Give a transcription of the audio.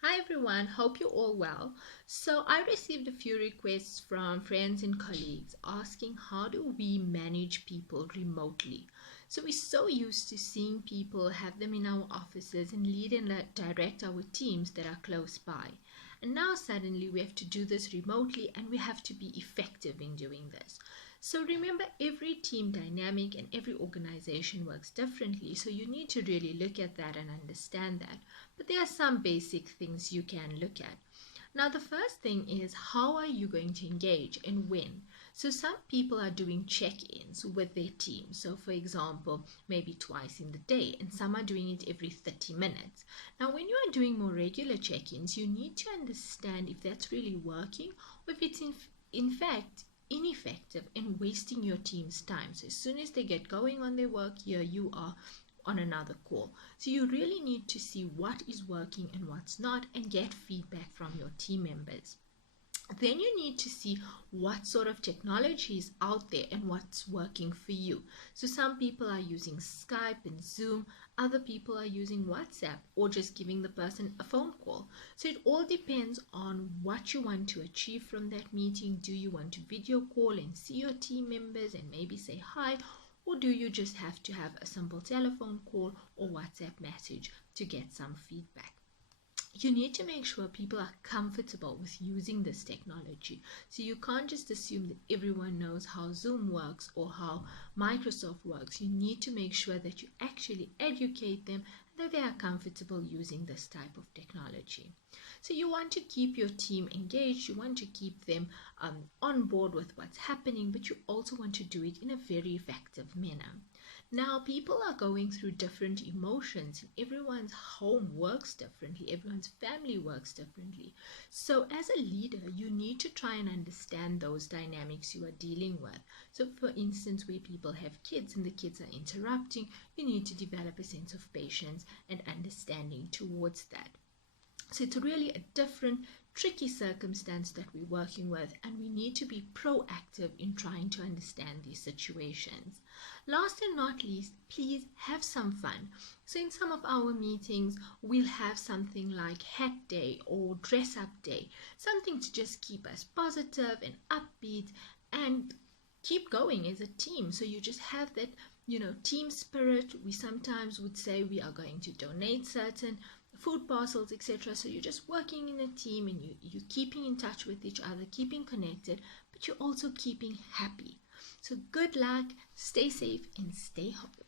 Hi everyone, hope you're all well. So I received a few requests from friends and colleagues asking how do we manage people remotely. So we're so used to seeing people, have them in our offices and lead and direct our teams that are close by. And now suddenly we have to do this remotely and we have to be effective in doing this. So remember, every team dynamic and every organization works differently. So you need to really look at that and understand that. But there are some basic things you can look at. Now, the first thing is how are you going to engage and when? So, some people are doing check ins with their team. So, for example, maybe twice in the day, and some are doing it every 30 minutes. Now, when you are doing more regular check ins, you need to understand if that's really working or if it's in fact ineffective and wasting your team's time. So, as soon as they get going on their work, here you are on another call. So you really need to see what is working and what's not and get feedback from your team members. Then you need to see what sort of technology is out there and what's working for you. So some people are using Skype and Zoom, other people are using WhatsApp or just giving the person a phone call. So it all depends on what you want to achieve from that meeting. Do you want to video call and see your team members and maybe say hi? Or do you just have to have a simple telephone call or WhatsApp message to get some feedback? You need to make sure people are comfortable with using this technology. So you can't just assume that everyone knows how Zoom works or how Microsoft works. You need to make sure that you actually educate them that they are comfortable using this type of technology. So you want to keep your team engaged, you want to keep them on board with what's happening, but you also want to do it in a very effective manner. Now, people are going through different emotions. Everyone's home works differently. Everyone's family works differently. So, as a leader, you need to try and understand those dynamics you are dealing with. So, for instance, where people have kids and the kids are interrupting, you need to develop a sense of patience and understanding towards that. So it's really a different, tricky circumstance that we're working with, and we need to be proactive in trying to understand these situations. Last and not least, please have some fun. So in some of our meetings, we'll have something like hat day or dress up day, something to just keep us positive and upbeat and keep going as a team. So you just have that, team spirit. We sometimes would say we are going to donate certain food parcels, etc. So you're just working in a team and you're keeping in touch with each other, keeping connected, but you're also keeping happy. So good luck, stay safe, and stay home.